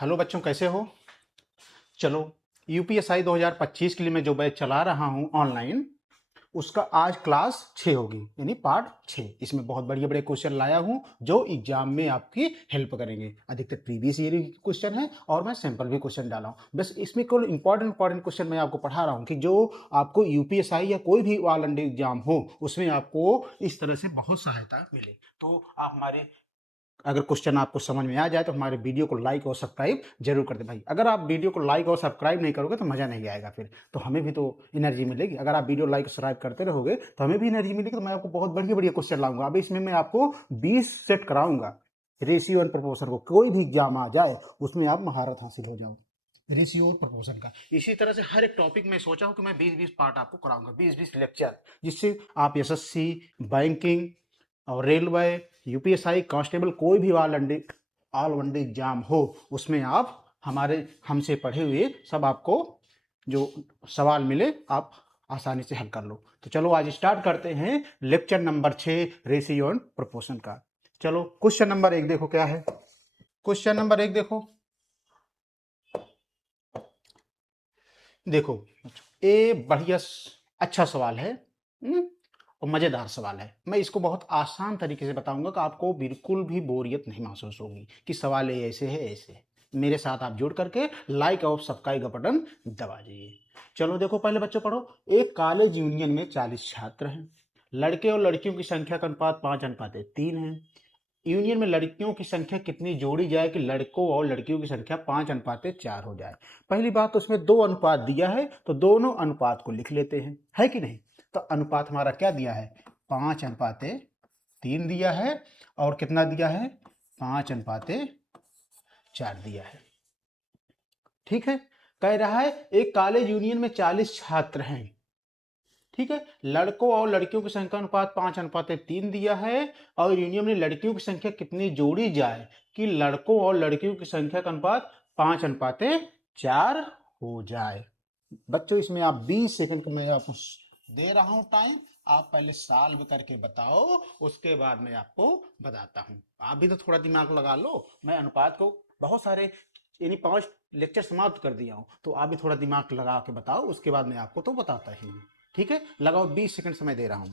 Hello बच्चों, कैसे हो? चलो, यूपीएसआई 2025 के लिए मैं जो बैच चला रहा हूँ ऑनलाइन, उसका आज क्लास 6 होगी, यानी पार्ट 6। इसमें बहुत बड़े बड़े क्वेश्चन लाया हूँ जो एग्जाम में आपकी हेल्प करेंगे। अधिकतर प्रीवियस ईयर क्वेश्चन है और मैं सैंपल भी क्वेश्चन डाला हूँ। बस इसमें केवल इंपॉर्टेंट क्वेश्चन मैं आपको पढ़ा रहा हूँ कि जो आपको यूपीएसआई या कोई भी ऑल इंडिया एग्जाम हो उसमें आपको इस तरह से बहुत सहायता मिले। तो आप हमारे, अगर क्वेश्चन आपको समझ में आ जाए तो हमारे वीडियो को लाइक और सब्सक्राइब जरूर कर दे भाई। अगर आप वीडियो को लाइक और सब्सक्राइब नहीं करोगे तो मज़ा नहीं आएगा, फिर तो हमें भी तो एनर्जी मिलेगी। अगर आप वीडियो लाइक और सब्सक्राइब करते रहोगे तो हमें भी एनर्जी मिलेगी। तो मैं आपको बहुत बढ़िया बढ़िया क्वेश्चन लाऊंगा। अभी इसमें मैं आपको 20 सेट कराऊंगा। रेशियो एंड प्रोपोर्शन को कोई भी एग्जाम आ जाए उसमें आप महारत हासिल हो जाओ, रेशियो और प्रोपोर्शन का। इसी तरह से हर एक टॉपिक में सोचा हूं कि मैं 20-20 पार्ट आपको कराऊंगा, 20-20 लेक्चर, जिससे आप एसएससी, बैंकिंग और रेलवे, यूपीएसआई, कांस्टेबल, कोई भी ऑल वनडे एग्जाम हो उसमें आप हमारे हमसे पढ़े हुए सब आपको जो सवाल मिले आप आसानी से हल कर लो। तो चलो आज स्टार्ट करते हैं lecture number 6, ratio and proportion का। चलो क्वेश्चन नंबर 1 देखो क्या है। क्वेश्चन नंबर 1 देखो, देखो ये बढ़िया अच्छा सवाल है। और मजेदार सवाल है। मैं इसको बहुत आसान तरीके से बताऊंगा कि आपको बिल्कुल भी बोरियत नहीं महसूस होगी कि सवाल ये ऐसे है ऐसे है। मेरे साथ आप जुड़ करके लाइक और सब्सक्राइब का बटन दबा दीजिए। चलो देखो, पहले बच्चों पढ़ो। एक कॉलेज यूनियन में 40 छात्र हैं। लड़के और लड़कियों की संख्या का अनुपात 5:3 है। यूनियन में लड़कियों की संख्या कितनी जोड़ी जाए कि लड़कों और लड़कियों की संख्या 5:4 हो जाए? पहली बात तो उसमें 2 अनुपात दिया है तो दोनों अनुपात को लिख लेते हैं, है कि नहीं? तो अनुपात हमारा क्या दिया है? 5:3 दिया है। और कितना दिया है? 5:4 दिया है। ठीक है। कह रहा है एक कॉलेज यूनियन में 40 छात्र हैं। ठीक है। लड़कों और लड़कियों की संख्या अनुपात 5:3 दिया है। और यूनियन में लड़कियों की संख्या कितनी जोड़ी जाए कि लड़कों और लड़कियों की संख्या का अनुपात 5:4 हो जाए? बच्चों इसमें आप 20 सेकंड का मैं आपको दे रहा हूं टाइम। आप पहले सॉल्व करके बताओ, उसके बाद मैं आपको बताता हूं। आप भी तो थोड़ा दिमाग लगा लो। मैं अनुपात को बहुत सारे, यानी 5 लेक्चर समाप्त कर दिया हूं, तो आप भी थोड़ा दिमाग लगा के बताओ, उसके बाद मैं आपको तो बताता ही हूं। ठीक है, लगाओ, 20 सेकंड समय दे रहा हूं।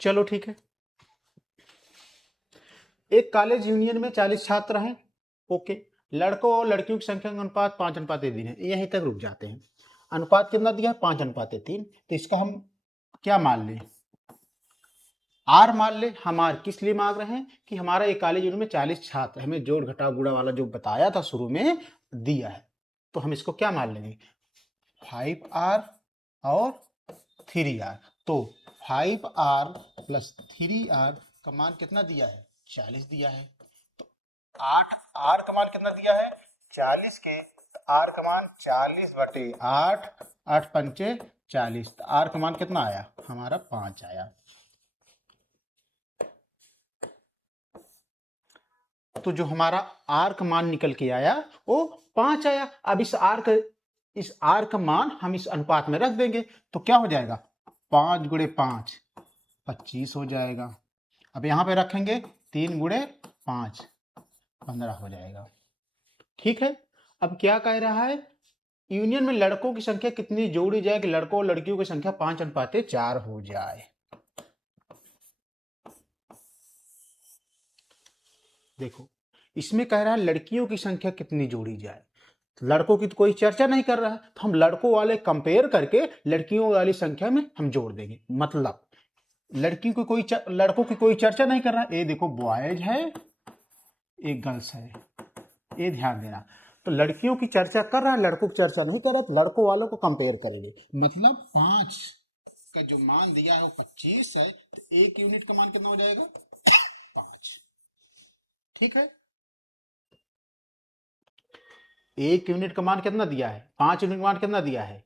चलो ठीक है। एक कॉलेज यूनियन में 40 छात्र हैं। ओके। लड़कों और लड़कियों की संख्या का अनुपात 5:3 है। यहीं तक रुक जाते हैं। अनुपात कितना दिया है? 5:3। तो इसका हम क्या मान लें? आर मान ले। हम आर किस लिए मांग रहे हैं कि हमारा एक कॉलेज यूनियन में 40 छात्र, हमें जोड़ घटाव गुणा वाला जो बताया था शुरू में दिया है। तो हम इसको क्या मान लेंगे? 5R और 3R। तो 5R प्लस 3R का मान कितना दिया है? 40 दिया है। तो 8R का मान कितना दिया है? 40 के। आर का मान 40/8, 8×5 = 40। तो आर का मान कितना आया? हमारा 5 आया। तो जो हमारा आर का मान निकल के आया वो 5 आया। अब इस आर का मान हम इस अनुपात में रख देंगे तो क्या हो जाएगा? 5 × 5 25 हो जाएगा। अब यहां पे रखेंगे 3 × 5 15 हो जाएगा। ठीक है। अब क्या कह रहा है? यूनियन में लड़कों की संख्या कितनी जोड़ी जाए कि लड़कों और लड़कियों की संख्या 5:4 हो जाए? देखो, इसमें कह रहा है लड़कियों की संख्या कितनी जोड़ी जाए। लड़कों की तो कोई चर्चा नहीं कर रहा है, तो हम लड़कों वाले कंपेयर करके लड़कियों वाली संख्या में हम जोड़ देंगे। मतलब लड़कों की कोई चर्चा नहीं कर रहा है। ये देखो, बॉयज है, एक गर्ल्स है, ये ध्यान देना। तो लड़कियों की चर्चा कर रहा है, लड़कों की चर्चा नहीं कर रहा, तो लड़कों वालों को कंपेयर करेंगे। मतलब 5 का जो मान दिया है वो 25 है, तो एक यूनिट का मान कितना हो जाएगा? 5। ठीक है। एक यूनिट का मान कितना दिया है? 5 यूनिट का मान कितना दिया है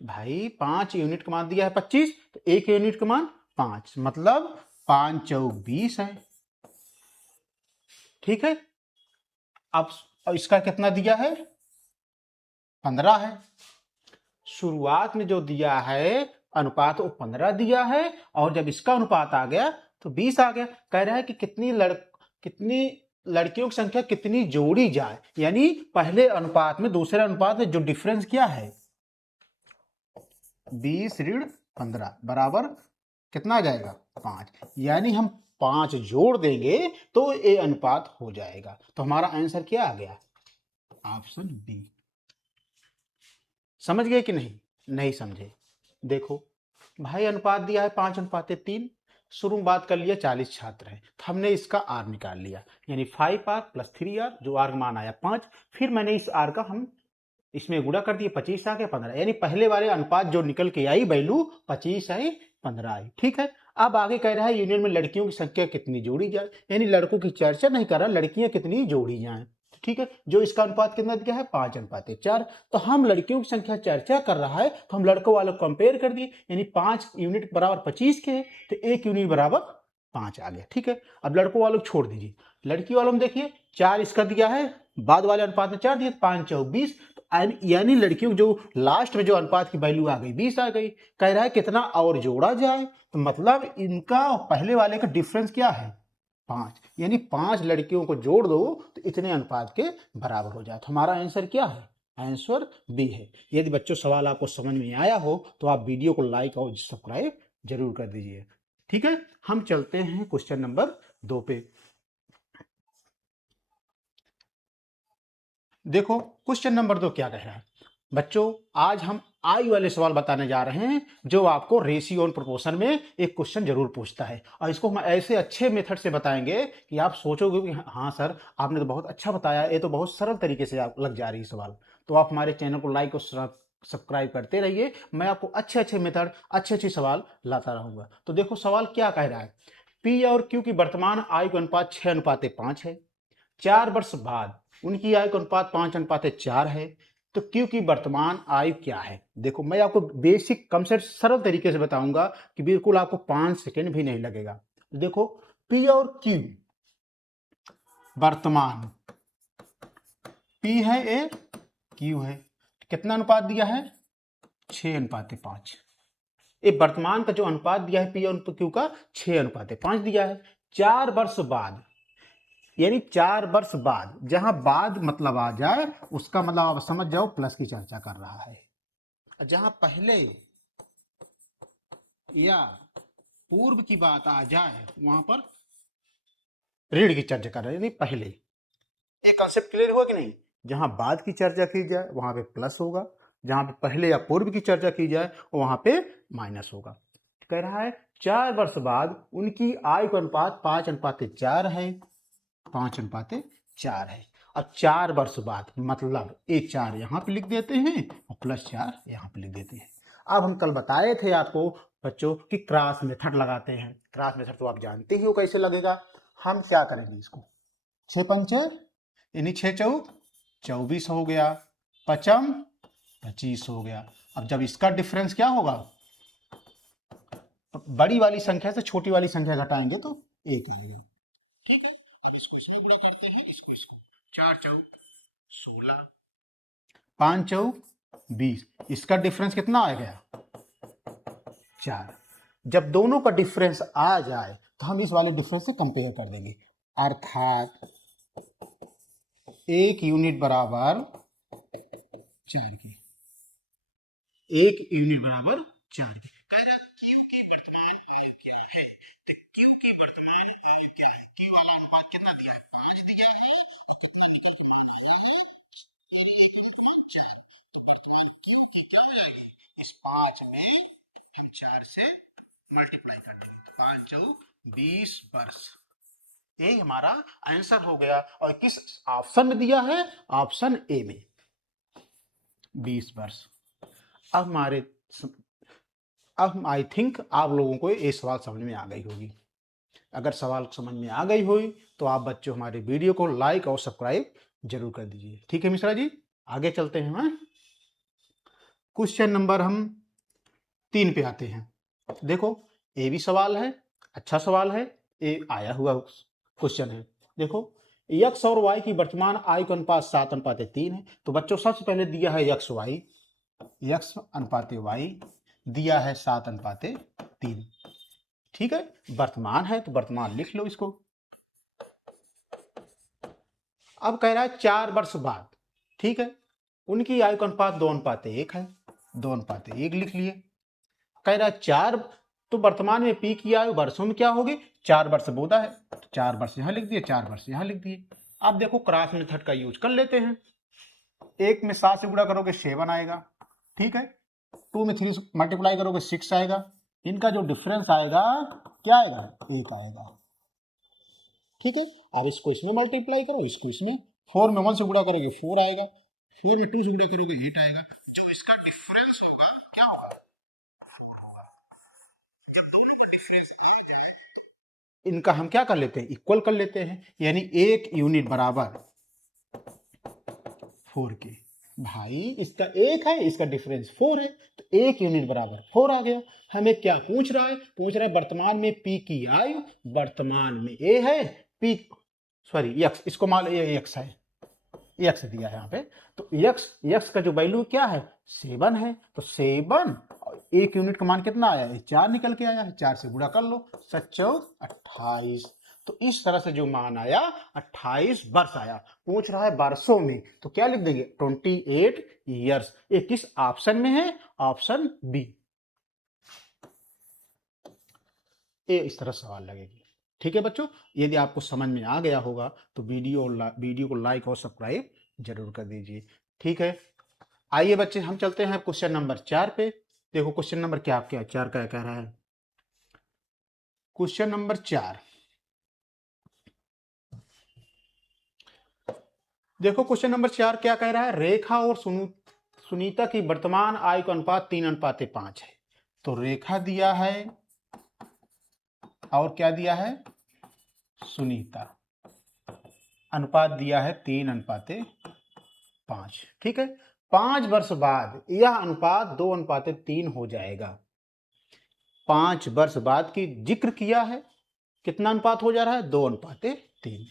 भाई? 5 यूनिट का मान दिया है 25, तो एक यूनिट का मान 5, मतलब 5×4 = 20 है। ठीक है। अब इसका कितना दिया है? 15 है। शुरुआत में जो दिया है अनुपात वो 15 दिया है, और जब इसका अनुपात आ गया तो 20 आ गया। कह रहा है कि कितनी लड़कियों की संख्या कितनी जोड़ी जाए, यानी पहले अनुपात में दूसरे अनुपात में जो डिफरेंस क्या है 20-15 बराबर कितना आ जाएगा 5, यानी हम 5 जोड़ देंगे तो ये अनुपात हो जाएगा। तो हमारा आंसर क्या आ गया, ऑप्शन बी। समझ गए कि नहीं, नहीं समझे? देखो भाई अनुपात दिया है 5:3, शुरू में बात कर लिया 40 छात्र हैं तो हमने इसका आर निकाल लिया, यानी 5R + 3R, जो आर मान आया 5, फिर मैंने इस आर का हम इसमें गुणा कर दिए, 25 आ गया 15, यानी पहले वाले अनुपात जो निकल के आई वैल्यू 25 आई 15 आई। ठीक है, अब आगे कह रहा है यूनियन में लड़कियों की संख्या कितनी जोड़ी जाए, यानी लड़कों की चर्चा नहीं कर रहा, लड़कियां कितनी जोड़ी जाए। ठीक है, जो इसका अनुपात कितना दिया है 5:4, तो हम लड़कियों की संख्या चर्चा कर रहा है तो हम लड़कों वालों को कंपेयर कर दिए, यानी 5 यूनिट बराबर 25 के है तो 1 यूनिट बराबर 5 आ गया। ठीक है, अब लड़कों वालों को छोड़ दीजिए, लड़की वालों में देखिए 4 इसका दिया है, बाद वाले अनुपात में 4 दिया, 5×4 = 20, यानी लड़कियों जो लास्ट में जो अनुपात की वैल्यू आ गई 20 आ गई। कह रहा है कितना और जोड़ा जाए, तो मतलब इनका पहले वाले का डिफरेंस क्या है 5, यानी 5 लड़कियों को जोड़ दो तो इतने अनुपात के बराबर हो जाए। तो हमारा आंसर क्या है, आंसर बी है। यदि बच्चों सवाल आपको समझ में आया हो तो आप वीडियो को लाइक और सब्सक्राइब जरूर कर दीजिए। ठीक है, हम चलते हैं क्वेश्चन नंबर 2 पे। देखो क्वेश्चन नंबर 2 क्या कह रहा है बच्चों, आज हम आई वाले सवाल बताने जा रहे हैं जो आपको रेशियो और प्रोपोर्शन में एक क्वेश्चन जरूर पूछता है, और इसको हम ऐसे अच्छे मेथड से बताएंगे कि आप सोचोगे कि हाँ सर आपने तो बहुत अच्छा बताया, ये तो बहुत सरल तरीके से आप लग जा रही है सवाल। तो आप हमारे चैनल को लाइक और सब्सक्राइब करते रहिए, मैं आपको अच्छे अच्छे मेथड अच्छे अच्छे सवाल लाता रहूंगा। तो देखो सवाल क्या कह रहा है, पी और क्यू की वर्तमान आयु का अनुपात 6:5 है, 4 वर्ष बाद उनकी आयु का अनुपात 5:4 है, तो क्यू की वर्तमान आयु क्या है। देखो मैं आपको बेसिक कम से सरल तरीके से बताऊंगा कि बिल्कुल आपको 5 सेकेंड भी नहीं लगेगा। देखो पी और क्यू वर्तमान, पी है ए, क्यू है, कितना अनुपात दिया है 6:5। ये वर्तमान का जो अनुपात दिया है पी और क्यू का 6:5 दिया है। 4 वर्ष बाद, यानी 4 वर्ष बाद, जहां बाद मतलब आ जाए उसका मतलब आप समझ जाओ प्लस की चर्चा कर रहा है, जहां पहले या पूर्व की बात आ जाए वहां पर ऋण की चर्चा कर रहा है, यानी पहले। ये कॉन्सेप्ट क्लियर हुआ कि नहीं, जहां बाद की चर्चा की जाए वहां पे प्लस होगा, जहां पे पहले या पूर्व की चर्चा की जाए वहां पे माइनस होगा। कह रहा है 4 वर्ष बाद उनकी आयु का अनुपात 5:4 है, 5:4 है। अब 4 वर्ष बाद मतलब ये 4 यहाँ पे लिख देते हैं और +4 यहाँ पे लिख देते हैं। अब हम कल बताए थे आपको बच्चों कि क्रॉस मेथड लगाते हैं, क्रॉस मेथड तो आप जानते ही हो कैसे लगेगा। हम क्या करेंगे इसको, 6×5 यानी 6×4 24 हो गया, 5× 25 हो गया। अब जब इसका डिफरेंस क्या होगा, बड़ी वाली संख्या से छोटी वाली संख्या घटाएंगे तो 1 आएगा। ठीक है, अब इसको इसमें गुणा करते हैं, इसको 4×4 16, 5×4 20, इसका डिफरेंस कितना आ गया 4। जब दोनों का डिफरेंस आ जाए तो हम इस वाले डिफरेंस से कंपेयर कर देंगे, अर्थात 1 यूनिट बराबर 4 की, 1 यूनिट बराबर 4 की। कह रहा क्यू की वर्तमान आयु क्या है, तो क्यू की वर्तमान आयु क्या है, क्यू वाला अनुपात कितना दिया है 5 दिया है, तो कितना निकल के इस 5 में हम 4 से मल्टीप्लाई कर देंगे तो 5×4 20 वर्ष, ये हमारा आंसर हो गया। और किस ऑप्शन में दिया है, ऑप्शन ए में 20 वर्ष। अब हमारे अब आई थिंक आप लोगों को ये सवाल समझ में आ गई होगी। अगर सवाल समझ में आ गई हुई तो आप बच्चों हमारे वीडियो को लाइक और सब्सक्राइब जरूर कर दीजिए। ठीक है मिश्रा जी, आगे चलते हैं। क्वेश्चन नंबर हम 3 पे आते हैं। देखो ये भी सवाल है, अच्छा सवाल है, ये आया हुआ क्वेश्चन है। देखो x और y की वर्तमान आयु का अनुपात 7:3 है। तो बच्चों सबसे पहले दिया है x अनुपात y दिया है 7:3। ठीक है, वर्तमान है तो वर्तमान लिख लो इसको, अब कह रहा है 4 वर्ष बाद, ठीक है, उनकी आयु का अनुपात 2:1 है, 2:1 लिख लिए। कह रहा है 4, तो वर्तमान में पी की आयु वर्षों में क्या होगी, 4 वर्ष बोधा है, तो 4 वर्ष यहां लिख दिए, 4 वर्ष यहां लिख दिए। अब देखो क्रॉस मेथड का यूज कर लेते हैं। एक में 7 से गुणा करोगे 7 आएगा, ठीक है, 2 में 3 मल्टीप्लाई करोगे 6 आएगा, इनका जो डिफरेंस आएगा क्या आएगा, 1 आएगा, ठीक है। अब इसको इसमें मल्टीप्लाई करो, इसको इसमें, 4 में 1 से गुणा करोगे 4 आएगा, 4 में 2 से गुणा करोगे 8 आएगा, जो इसका डिफरेंस होगा क्या होगा, इनका हम क्या कर लेते हैं, इक्वल कर लेते हैं, यानी 1 यूनिट बराबर 4 के। भाई इसका 1 है, इसका डिफरेंस 4 है, तो 1 यूनिट बराबर 4 आ गया। हमें क्या पूछ रहा है, पूछ रहा है वर्तमान में पी की आयु, वर्तमान में ए है, पी सॉरी एक्स, इसको मान लो ये एक्स है, एक्स दिया है यहाँ पे, तो एक्स, एक्स का जो वैल्यू क्या है 7 है, तो 7 1 यूनिट का मान कितना आया है, 4 निकल के आया है, 4 से गुणा कर लो, 7 4 28, तो इस तरह से जो मान आया 28 वर्ष आया। पूछ रहा है वर्षों में, तो क्या लिख देंगे 28 ईयर्स। ये किस ऑप्शन में है, ऑप्शन बी। ये इस तरह सवाल लगेगी, ठीक है बच्चों। यदि आपको समझ में आ गया होगा तो वीडियो को लाइक और सब्सक्राइब जरूर कर दीजिए, ठीक है। आइए बच्चे हम चलते हैं क्वेश्चन नंबर 4 पे। देखो क्वेश्चन नंबर क्या क्या 4 का कह रहा है, क्वेश्चन नंबर 4, देखो क्वेश्चन नंबर 4 क्या कह रहा है, रेखा और सुनीता की वर्तमान आयु का अनुपात 3:5 है। तो रेखा दिया है और क्या दिया है, सुनीता, अनुपात दिया है 3:5, ठीक है। 5 वर्ष बाद यह अनुपात 2:3 हो जाएगा। 5 वर्ष बाद की जिक्र किया है, कितना अनुपात हो जा रहा है, 2:3।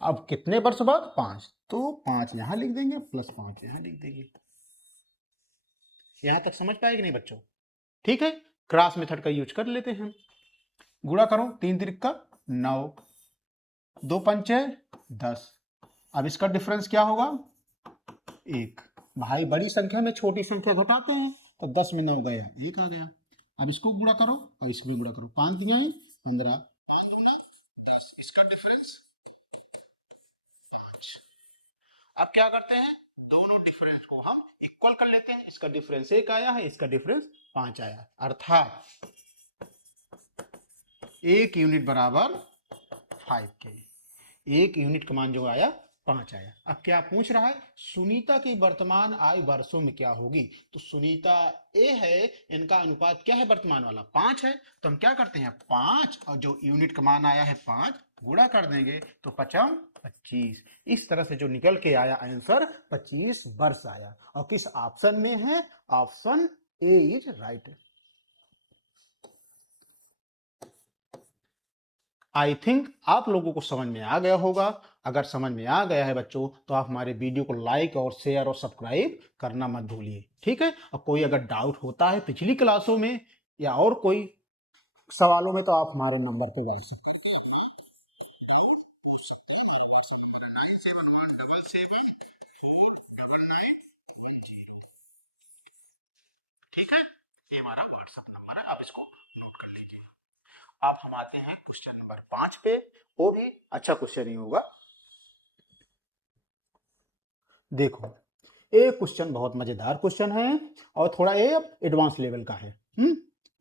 अब कितने वर्ष बाद, 5, तो 5 यहां लिख देंगे प्लस 5 यहां लिख देंगे। यहां तक समझ पाएगी नहीं बच्चों, ठीक है। क्रॉस मेथड का यूज कर लेते हैं, गुणा करो 3 त्रिक 9, 2 पंचे 10, अब इसका डिफरेंस क्या होगा 1। भाई बड़ी संख्या में छोटी संख्या घटाते हैं, तो 10 में 9 गया 1 आ गया। अब इसको गुणा करो और इसमें गुणा करो, 5 दिया 15, 5 गुना 10, इसका डिफरेंस 5। अब क्या करते हैं, दोनों डिफरेंस को हम इक्वल कर लेते हैं, इसका डिफरेंस 1 आया है, इसका डिफरेंस 5 आया, अर्थात 1 यूनिट बराबर 5 के, 1 यूनिट का मान जो आया 5 आया। अब क्या पूछ रहा है, सुनीता की वर्तमान आयु वर्षों में क्या होगी, तो सुनीता ए है, इनका अनुपात क्या है वर्तमान वाला 5 है, तो हम क्या करते हैं 5 और जो यूनिट का मान आया है 5 गुणा कर देंगे, तो 5 25, इस तरह से जो निकल के आया आंसर 25 वर्ष आया। और किस ऑप्शन में है, option A is right. I think आप लोगों को समझ में आ गया होगा। अगर समझ में आ गया है बच्चों, तो आप हमारे वीडियो को लाइक और शेयर और सब्सक्राइब करना मत भूलिए, ठीक है। और कोई अगर डाउट होता है पिछली क्लासों में या और कोई सवालों में, तो आप हमारे नंबर पे जा सकते हैं। ठीक है, ये हमारा व्हाट्सएप नंबर है, आप इसको नोट कर लीजिए। अब हम आते हैं क्वेश्चन नंबर 5 पे, वो भी अच्छा क्वेश्चन ही होगा। देखो ये क्वेश्चन बहुत मजेदार क्वेश्चन है और थोड़ा ये एडवांस लेवल का है।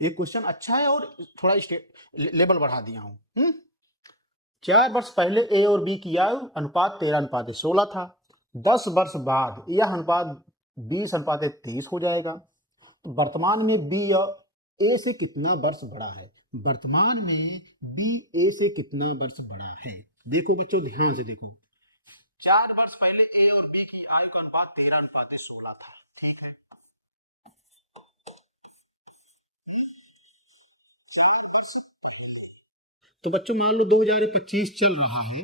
ये क्वेश्चन अच्छा है और थोड़ा लेवल बढ़ा दिया हूं। 4 वर्ष पहले ए और बी की आयु अनुपात 13:16 था। 10 वर्ष बाद यह अनुपात 20:23 हो जाएगा। तो वर्तमान में बी ए से कितना वर्ष बड़ा है, वर्तमान में बी ए से कितना वर्ष बड़ा है। देखो बच्चों ध्यान से देखो, 4 वर्ष पहले ए और बी की आयु का अनुपात 13:16 था, ठीक है। तो बच्चों मान लो 2025 चल रहा है,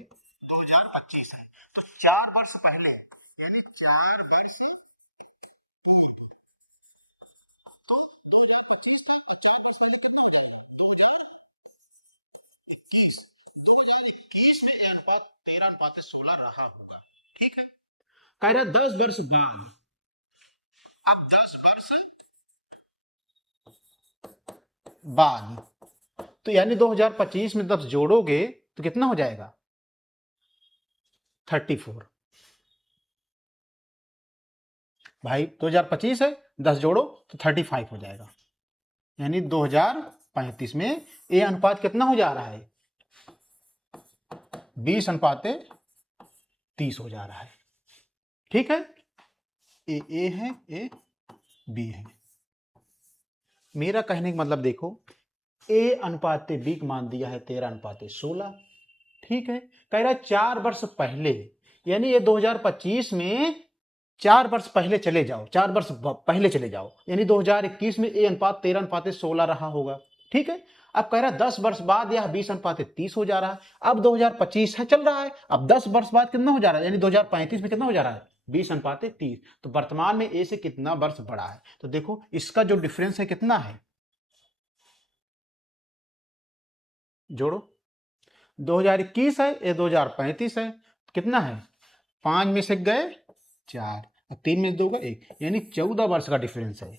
2025 है, तो 4 वर्ष पहले यानी 4 वर्ष, तो 2021 में अनुपात चला रहा होगा। ठीक है, कह रहा 10 वर्ष बाद। अब 10 वर्ष बाद तो यानी 2025 में 10 जोड़ोगे तो कितना हो जाएगा? 34। भाई 2025 है, 10 जोड़ो तो 35 हो जाएगा। यानी 2035 में ए अनुपात कितना हो जा रहा है? 20:30 हो जा रहा है। ठीक है, ए है, ए बी है। मेरा कहने का मतलब देखो, ए अनुपात बी का मान दिया है 13:16। ठीक है, कह रहा है 4 वर्ष पहले, यानी ये 2025 में 4 वर्ष पहले चले जाओ, 4 वर्ष पहले चले जाओ, यानी 2021 में ए अनुपात 13:16 रहा होगा। ठीक है, अब कह रहा है 10 वर्ष बाद यह 20:30 हो जा रहा है। अब 2025 है चल रहा है, अब 10 वर्ष बाद कितना हो जा रहा है? यानी 2035 में कितना हो जा रहा है? 20:30। तो वर्तमान में ए से कितना वर्ष बड़ा है? तो देखो इसका जो डिफरेंस है कितना है, जोड़ो। 2021 है, ये 2035 है, कितना है? 5 में से गए 4 और 3 में से 2 गए 1, यानी 14 वर्ष का डिफरेंस है।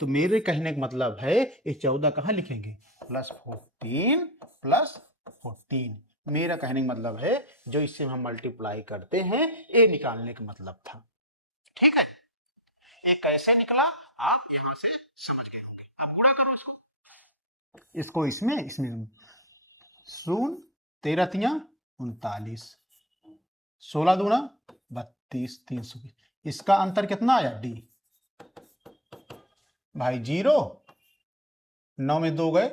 तो मेरे कहने का मतलब है ये 14 कहाँ लिखेंगे? +14 +14। मेरा कहने का मतलब है जो इससे हम मल्टीप्लाई करते हैं ये निकालने का मतलब था। ठीक है, ये कैसे निकला आप यहां से समझ गए होंगे। अब गुणा करो इसको इसमें 0 13 तिया 39, 16 दूना 32, 320। इसका अंतर कितना आया? डी। भाई 0, 9 में 2 गए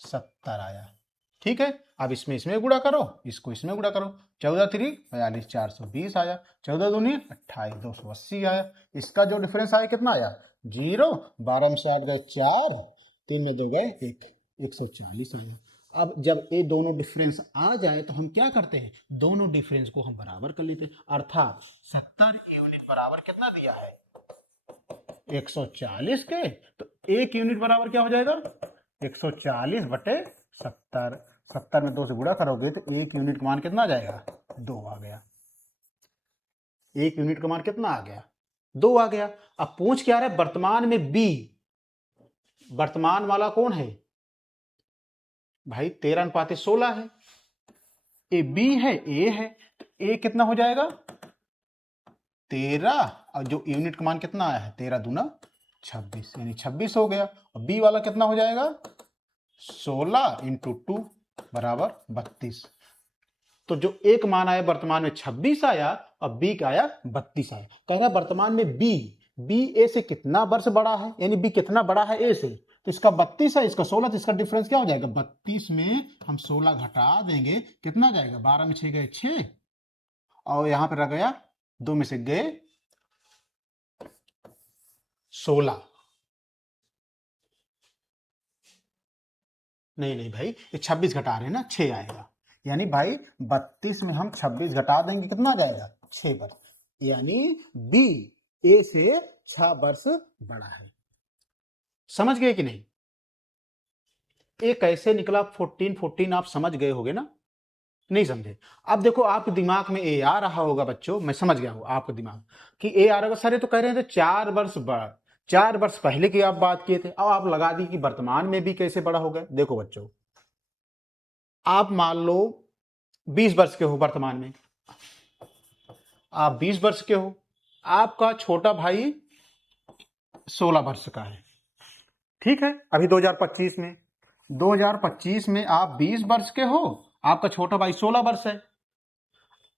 70 आया। ठीक है, अब इसमें गुणा करो, इसको इसमें गुणा करो। 14 3 42, 420 आया। 14 दूनी 28, 280 आया। इसका जो डिफरेंस आया कितना आया? 0, 12 में से 8 गए 4, 3 में 2 गए 1, 140 आया। अब जब ये दोनों डिफरेंस आ जाए तो हम क्या करते हैं? दोनों डिफरेंस को हम बराबर कर लेते हैं, अर्थात 70 यूनिट बराबर कितना दिया है? 140 के। तो 1 यूनिट बराबर क्या हो जाएगा? 140/70। 70 में 2 से गुणा करोगे तो 1 यूनिट का मान कितना आ जाएगा? 2 आ गया। 1 यूनिट का मान कितना आ गया? 2 आ गया। अब पूछ क्या रहा है? वर्तमान में बी, वर्तमान वाला कौन है भाई? 13:16 है। ए बी है, ए है, तो ए कितना हो जाएगा? 13, और जो यूनिट का मान कितना आया है? 13 दूना 26, यानी 26 हो गया। और बी वाला कितना हो जाएगा? 16 × 2 बराबर 32। तो जो एक मान आया वर्तमान में 26 आया और बी का आया 32 आया। कह रहा वर्तमान में बी ए से कितना वर्ष बड़ा है, यानी बी कितना बड़ा है ए से? तो इसका 32 है, इसका 16, तो इसका डिफरेंस क्या हो जाएगा? 32 में हम 16 घटा देंगे, कितना जाएगा? 12 में 6 गए 6, और यहां पर रह गया 2 में से गए 16। नहीं भाई, ये 26 घटा रहे हैं ना, 6 आएगा। यानी भाई 32 में हम 26 घटा देंगे, कितना आ जाएगा? 6 वर्ष। यानी बी ए से 6 वर्ष बड़ा है। समझ गए कि नहीं? ये कैसे निकला? 14 आप समझ गए होगे ना? नहीं समझे? अब देखो आपके दिमाग में ए आ रहा होगा बच्चों, मैं समझ गया हूं आपका दिमाग कि ए आ रहा होगा। सर तो कह रहे थे 4 वर्ष बड़ा, 4 वर्ष पहले की आप बात किए थे, अब आप लगा दी कि वर्तमान में भी कैसे बड़ा हो गया। देखो बच्चों, आप मान लो 20 वर्ष के हो वर्तमान में, आप 20 वर्ष के हो, आपका छोटा भाई 16 वर्ष का है। ठीक है, अभी 2025 में आप 20 वर्ष के हो, आपका छोटा भाई 16 वर्ष है।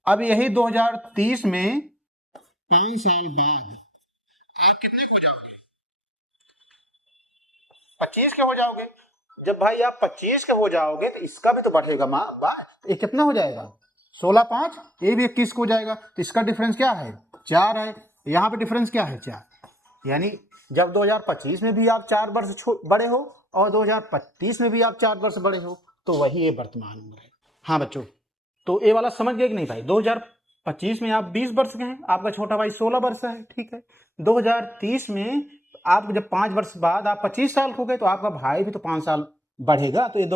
अब यही 2030 में 5 साल बाद आप कितने हो जाओगे? 25 के हो जाओगे। जब भाई आप 25 के हो जाओगे तो इसका भी तो बढ़ेगा माँ, ये कितना हो जाएगा? 16 5, ये भी 21 को हो जाएगा। तो इसका डिफरेंस क्या है? 4 है। यहाँ पे डिफरेंस क्या है? 4। यानी जब 2025 में भी आप 4 वर्ष बड़े हो और 2035 में भी आप 4 वर्ष बड़े हो, तो वही ये वर्तमान उम्र है। हाँ बच्चों, तो ये वाला समझ गए कि नहीं भाई? 2025 में आप 20 वर्ष के हैं, आपका छोटा भाई 16 वर्ष है। ठीक है, 2030 में आप जब 5 वर्ष बाद आप 25 साल हो गए, तो आपका भाई भी तो 5 साल बढ़ेगा तो ये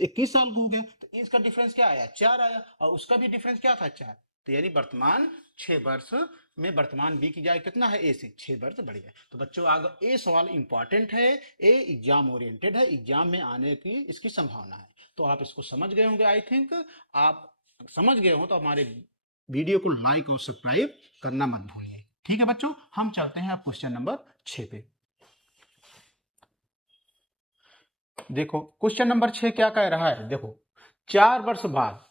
21 साल का हो गया, तो इसका डिफरेंस क्या आया, 4 आया, और उसका भी डिफरेंस क्या था, 4। तो यानी वर्तमान 6 वर्ष में वर्तमान बी की जाए कितना है, ए से 6 वर्ष बढ़ गया। तो बच्चों आगे ए सवाल इंपॉर्टेंट है, ए एग्जाम ओरिएंटेड है, एग्जाम में आने की इसकी संभावना है। तो आप इसको समझ गए होंगे, आई थिंक आप समझ गए हो, तो हमारे वीडियो को लाइक और सब्सक्राइब करना मत भूलिए। ठीक है बच्चों, हम चलते हैं आप क्वेश्चन नंबर 6 पे। देखो क्वेश्चन नंबर 6 क्या कह रहा है, देखो 4 वर्ष बाद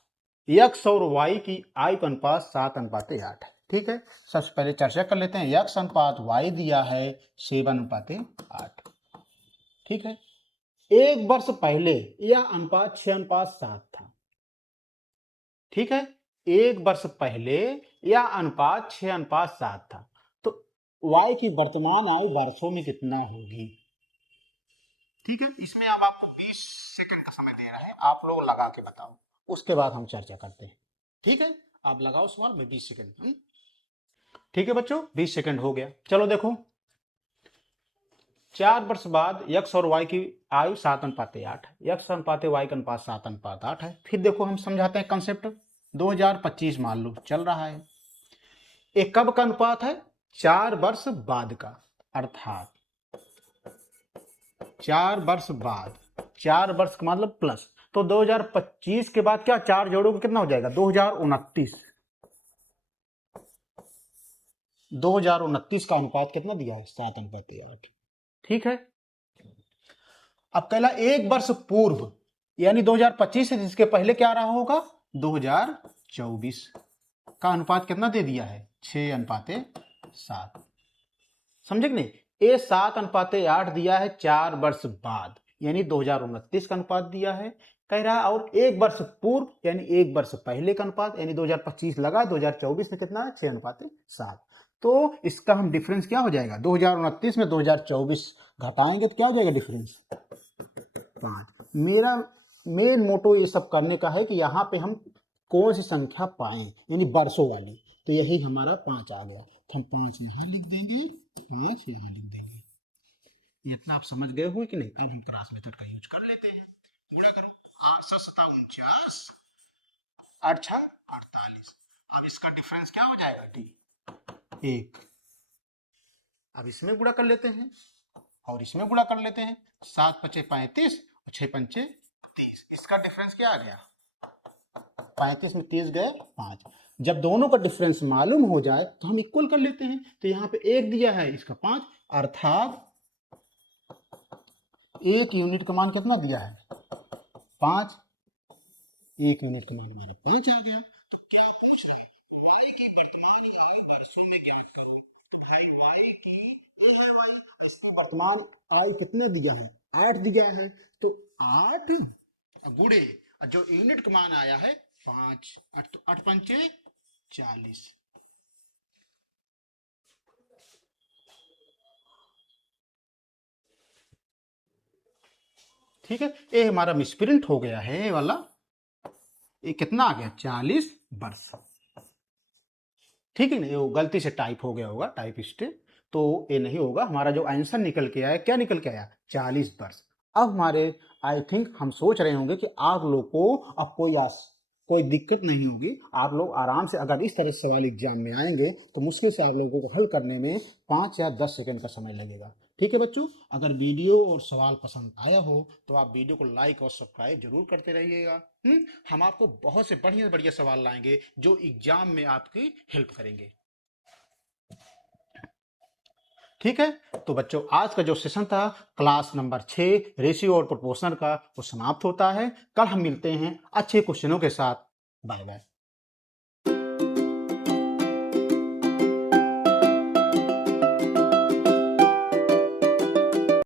x और y की आयु का अनुपात 7:8 है। ठीक है, सबसे पहले चर्चा कर लेते हैं। x अनुपात y दिया है 7:8। ठीक है, एक वर्ष पहले यह अनुपात 6:7 था। ठीक है, एक वर्ष पहले यह अनुपात 6:7 था। तो y की वर्तमान आयु वर्षों में कितना होगी। ठीक है, इसमें अब आपको 20 सेकंड का समय दे रहे हैं, आप लोग लगा के बताओ, उसके बाद हम चर्चा करते हैं। ठीक है, आप लगाओ सवाल में 20 सेकंड। ठीक है बच्चों, 20 सेकंड हो गया। चलो देखो, 4 वर्ष बाद x और y की आयु 7:8, x अनुपात y का अनुपात 7:8 है। फिर देखो हम समझाते हैं कंसेप्ट। 2025 मान लो चल रहा है, एक कब का अनुपात है, 4 वर्ष बाद का, अर्थात 4 वर्ष बाद, 4 वर्ष का मतलब प्लस, तो 2025 के बाद क्या 4 जोड़ोगे कितना हो जाएगा, 2029। 2029 का अनुपात कितना दिया है, 7:8। ठीक है, अब कहला एक वर्ष पूर्व यानी 2025 से जिसके पहले क्या रहा होगा, 2024 का अनुपात कितना दे दिया है, 6:7। समझे कि नहीं, ये 7:8 दिया है 4 वर्ष बाद यानी 2029 का अनुपात दिया है, कह रहा है। और एक वर्ष पूर्व यानी एक वर्ष पहले का अनुपात यानी 2025 लगा, 2024 में कितना है, 6:7। तो इसका हम डिफरेंस क्या हो जाएगा, 2029 में 2024 घटाएंगे तो क्या हो जाएगा डिफरेंस, 5। मेरा मेन मोटो ये सब करने का है कि यहाँ पे हम कौन सी संख्या पाएं, यानी वर्षों वाली, तो यही हमारा 5 आ गया, तो हम 5 यहाँ लिख देंगे, 5 यहाँ लिख देंगे। इतना आप समझ गए हो कि नहीं। अब हम क्रॉस मेथड का यूज कर लेते हैं। गुणा करो, 8 7 7 49, 8 6 48। अब इसका डिफरेंस क्या हो जाएगा, डी 1। अब इसमें गुणा कर लेते हैं और इसमें गुणा कर लेते हैं, 7 5 35 और 6 5 30। इसका डिफरेंस क्या आ गया, 35 में 30 गए 5। जब दोनों का डिफरेंस मालूम हो जाए तो हम इक्वल कर लेते हैं। तो यहाँ पे 1 दिया है, इसका 5, अर्थात 1 यूनिट का मान कितना दिया है, 5। 1 यूनिट का मान हमारा 5 आ गया। तो क्या पूछ रहे हैं, y की वर्तमान आयु वर्षों में ज्ञात करो। तो भाई y की ये है y, इसकी वर्तमान आयु कितना दिया है, 8 दिया है। तो 8 गुणे जो यूनिट का मान आया है 5, 8 तो 8 पंचे 40। ठीक है, ये हमारा मिसप्रिंट हो गया है, ये वाला, ये कितना आ गया, 40 वर्ष। ठीक है ना, ये गलती से टाइप हो गया होगा, टाइपिस्ट, तो ये नहीं होगा। हमारा जो आंसर निकल के आया, क्या निकल के आया, 40 वर्ष। अब हमारे आई थिंक हम सोच रहे होंगे कि आप लोग को अब कोई दिक्कत नहीं होगी, आप लोग आराम से अगर इस तरह से सवाल एग्जाम में आएंगे तो मुश्किल से आप लोगों को हल करने में 5 या 10 सेकंड का समय लगेगा। ठीक है बच्चों, अगर वीडियो और सवाल पसंद आया हो तो आप वीडियो को लाइक और सब्सक्राइब जरूर करते रहिएगा। हम आपको बहुत से बढ़िया बढ़िया सवाल लाएंगे जो एग्जाम में आपकी हेल्प करेंगे। ठीक है, तो बच्चों आज का जो सेशन था क्लास नंबर 6 रेशियो और प्रोपोर्शनल का, वो समाप्त होता है। कल हम मिलते हैं अच्छे क्वेश्चनों के साथ। Bye bye.